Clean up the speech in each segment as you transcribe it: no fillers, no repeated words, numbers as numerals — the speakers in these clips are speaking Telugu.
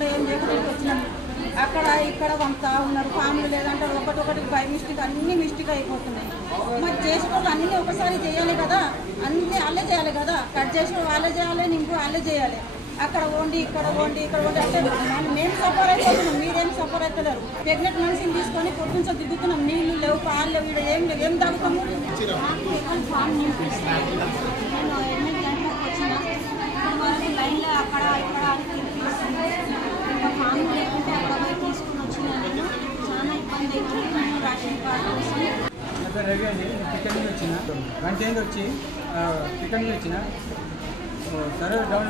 చేయకుండా ఏం చేయకుండా వచ్చినాం. అక్కడ ఇక్కడ పంపుతా ఉన్నారు, ఫామ్లు లేదంటే ఒకటి బై మిస్టేక్ అన్ని మిస్టేక్ అయిపోతున్నాయి. మరి చేసేటప్పుడు అన్నీ ఒకసారి చేయాలి కదా, అన్నీ వాళ్ళే చేయాలి కదా, కట్ చేసి వాళ్ళే చేయాలి, నింపు వాళ్ళే చేయాలి. అక్కడ వండి ఇక్కడ వండి అంటే మేము సఫర్ అయిపోతున్నాం, మీరేం సఫర్ అవుతలేరు. ప్రెగ్నెంట్ మనిషిని తీసుకొని పొద్దుంచో దిగుతున్నాం, నీళ్ళు లేవు, పాలు లేవు, ఇక్కడ ఏం లేవు, ఏం తాగుతాము. లైన్లో అక్కడ ఇక్కడ ఫామ్ లేకుంటే అక్కడ పోయి తీసుకుని వచ్చిన చాలా ఇబ్బంది అవుతుంది. రేషన్ కార్డు కోసం రవి అండి, టికెట్ మీద వచ్చిన గంట ఏంది వచ్చి టికెట్ మీద వచ్చిన సరే డౌన్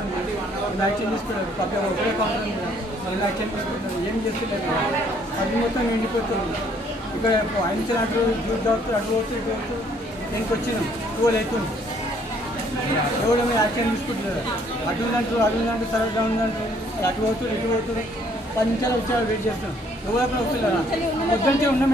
యాక్షన్ తీసుకున్నారు. పక్కన ఒకటే కౌంటర్ యాక్షన్ తీసుకుంటారు, ఏం చేస్తున్నారు అది మొత్తం ఎండిపోతుంది. ఇక్కడ అంచనాటు జ్యూస్ తాగుతూ అటు పోతూ ఇటు పోతూ దీనికి వచ్చినాం 12 అవుతుంది. ఎవరు మీద యాక్షన్ తీసుకుంటున్నారు, అటు ఉందంటారు సరే డౌన్ ఉందంటారు, అటు పోతుంది ఇటు పోతుంది 10 నిమిషాలు వచ్చి వెయిట్ చేస్తున్నాం. ఎవరైనా వస్తున్నారా వద్దంటే ఉన్నాం.